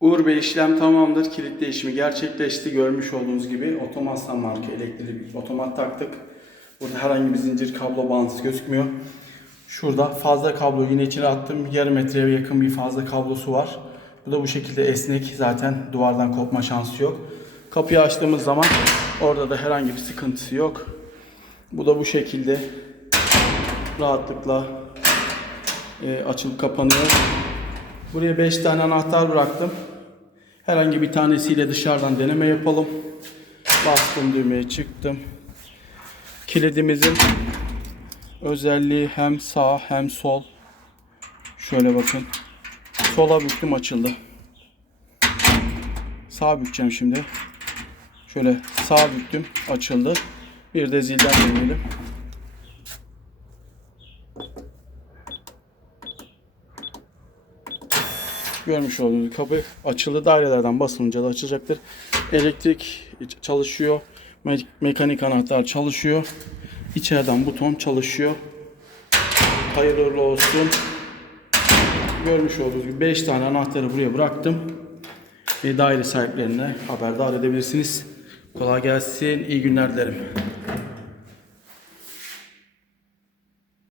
Uğur Bey işlem tamamdır. Kilit değişimi gerçekleşti. Görmüş olduğunuz gibi otomasyon marka elektrikli otomat taktık. Burada herhangi bir zincir kablo bağlantısı gözükmüyor. Şurada fazla kablo yine içine attım. Yarım metreye yakın bir fazla kablosu var. Bu da bu şekilde esnek. Zaten duvardan kopma şansı yok. Kapıyı açtığımız zaman orada da herhangi bir sıkıntısı yok. Bu da bu şekilde rahatlıkla e, açılıp kapanıyor. Buraya 5 tane anahtar bıraktım. Herhangi bir tanesiyle dışarıdan deneme yapalım. Bastım düğmeye çıktım. Kilidimizin özelliği hem sağ hem sol. Şöyle bakın. Sola büktüm açıldı. Sağ bükeceğim şimdi. Şöyle sağ büktüm açıldı. Bir de zilden deneyelim. Görmüş olduğunuz kapı açıldı. Dairelerden basılınca da açacaktır. Elektrik çalışıyor. Me- mekanik anahtar çalışıyor. İçeriden buton çalışıyor. Hayırlı olsun. Görmüş olduğunuz gibi 5 tane anahtarı buraya bıraktım. Ve daire sahiplerine haberdar edebilirsiniz. Kolay gelsin. İyi günler dilerim.